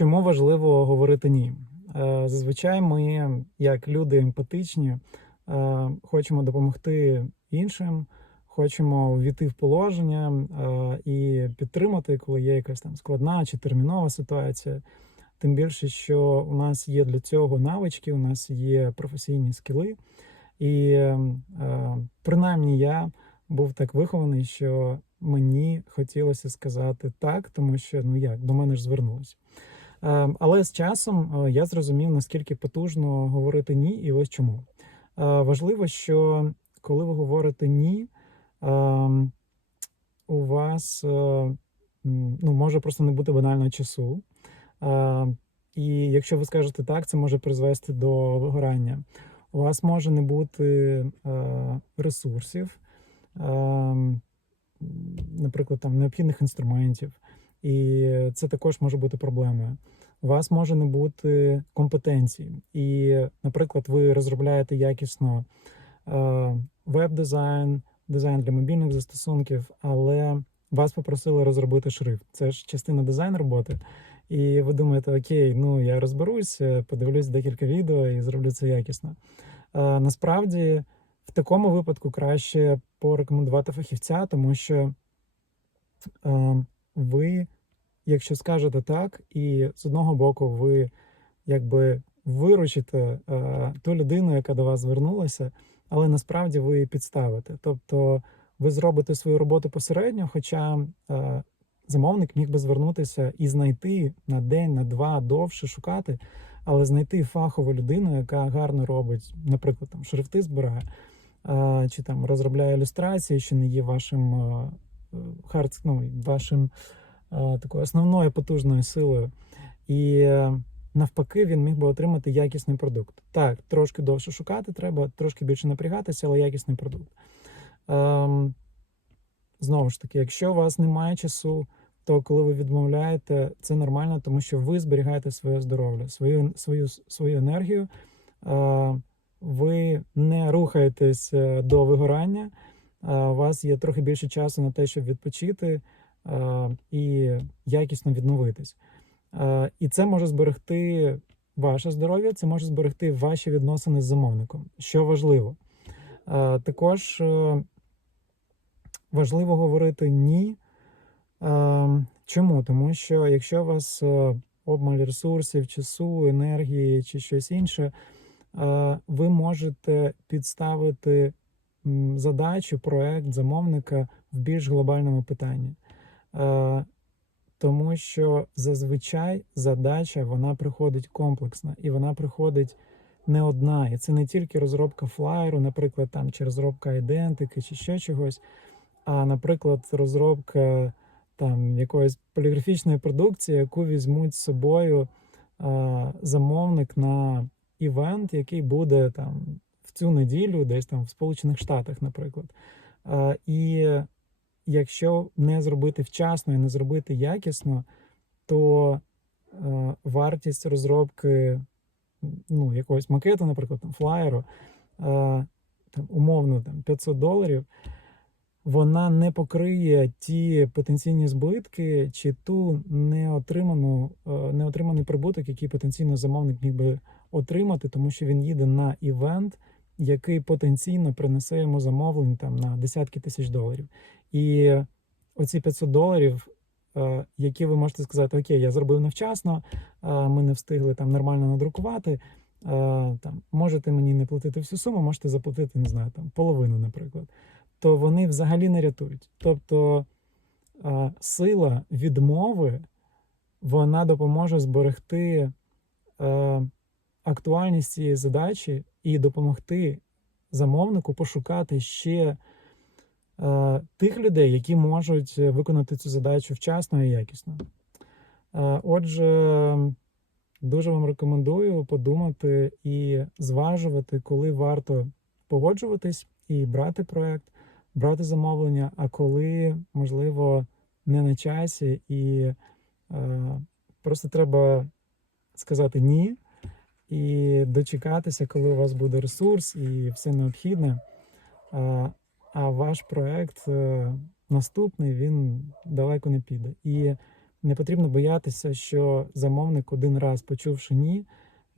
Чому важливо говорити ні? Е, Зазвичай ми, як люди емпатичні, е, хочемо допомогти іншим, хочемо ввійти в положення е, і підтримати, коли є якась там складна чи термінова ситуація. Тим більше, що у нас є для цього навички, у нас є професійні скіли. І принаймні я був так вихований, що мені хотілося сказати так, тому що ну як до мене ж звернулися. Е, Але з часом е, я зрозумів, наскільки потужно говорити ні, і ось чому. Е, Важливо, що коли ви говорите ні, е, у вас е, ну, може просто не бути банального часу. Е, І якщо ви скажете так, це може призвести до вигорання. У вас може не бути ресурсів, наприклад, там необхідних інструментів, і це також може бути проблемою. У вас може не бути компетенцій, і, наприклад, ви розробляєте якісно е, веб-дизайн, дизайн для мобільних застосунків, але вас попросили розробити шрифт. Це ж частина дизайн роботи. І ви думаєте, окей, ну я розберусь, е, подивлюсь декілька відео і зроблю це якісно. Е, насправді, в такому випадку краще порекомендувати фахівця, тому що е, ви, якщо скажете так, і з одного боку ви якби виручите е, ту людину, яка до вас звернулася, але насправді ви її підставите. Тобто ви зробите свою роботу посередньо, хоча е, замовник міг би звернутися і знайти на день, на два довше шукати, але знайти фахову людину, яка гарно робить, наприклад, там шрифти збирає, е, чи там розробляє ілюстрації, що не є вашим е, хард, ну, вашим е, такою основною потужною силою. І е, навпаки, він міг би отримати якісний продукт. Так, трошки довше шукати треба, трошки більше напрягатися, але якісний продукт. Ем, знову ж таки, якщо у вас немає часу, то коли ви відмовляєте, це нормально, тому що ви зберігаєте своє здоров'я, свою, свою, свою енергію, е, ви не рухаєтесь до вигорання, у вас є трохи більше часу на те, щоб відпочити і якісно відновитись. І це може зберегти ваше здоров'я, це може зберегти ваші відносини з замовником, що важливо. Також е, важливо говорити ні. Чому? Тому що якщо у вас е, обмаль ресурсів, часу, енергії чи щось інше, ви можете підставити задачу, проект замовника в більш глобальному питанні. Е, Тому що зазвичай задача вона приходить комплексна і вона приходить не одна. І це не тільки розробка флаєру, наприклад, там чи розробка ідентики, чи ще чогось, а, наприклад, розробка там якоїсь поліграфічної продукції, яку візьмуть з собою а, замовник на івент, який буде там цю неділю, десь там в Сполучених Штатах, наприклад. І якщо не зробити вчасно і не зробити якісно, то е, вартість розробки ну, якогось макету, наприклад, там, флаєру, е, там, умовно там, 500 доларів, вона не покриє ті потенційні збитки чи ту неотриману, е, неотриманий прибуток, який потенційно замовник міг би отримати, тому що він їде на івент, який потенційно принесе йому замовлень там, на десятки тисяч доларів. І оці 500 доларів, е, які ви можете сказати, окей, я зробив невчасно, е, ми не встигли там нормально надрукувати. е, Там можете мені не платити всю суму, можете заплатити, не знаю, там половину, наприклад. То вони взагалі не рятують. Тобто сила відмови вона допоможе зберегти актуальність цієї задачі і допомогти замовнику пошукати ще е, тих людей, які можуть виконати цю задачу вчасно і якісно. Е, Отже, дуже вам рекомендую подумати і зважувати, коли варто погоджуватись і брати проект, брати замовлення, а коли, можливо, не на часі, і е, просто треба сказати ні і дочекатися, коли у вас буде ресурс і все необхідне. А ваш проект е, наступний він далеко не піде. І Не потрібно боятися, що замовник один раз почувши ні,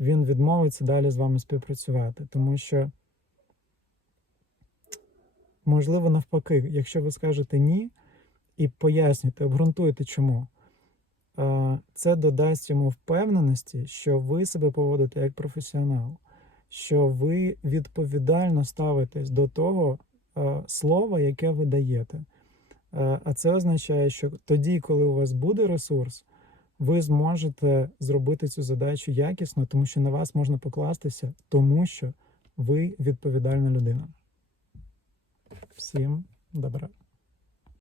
він відмовиться далі з вами співпрацювати. Тому що, можливо, навпаки, якщо ви скажете ні і пояснюєте, обґрунтуєте чому, це додасть йому впевненості, що ви себе поводите як професіонал, що ви відповідально ставитесь до того е, слова, яке ви даєте. Е, А це означає, що тоді, коли у вас буде ресурс, ви зможете зробити цю задачу якісно, тому що на вас можна покластися, тому що ви відповідальна людина. Всім добра.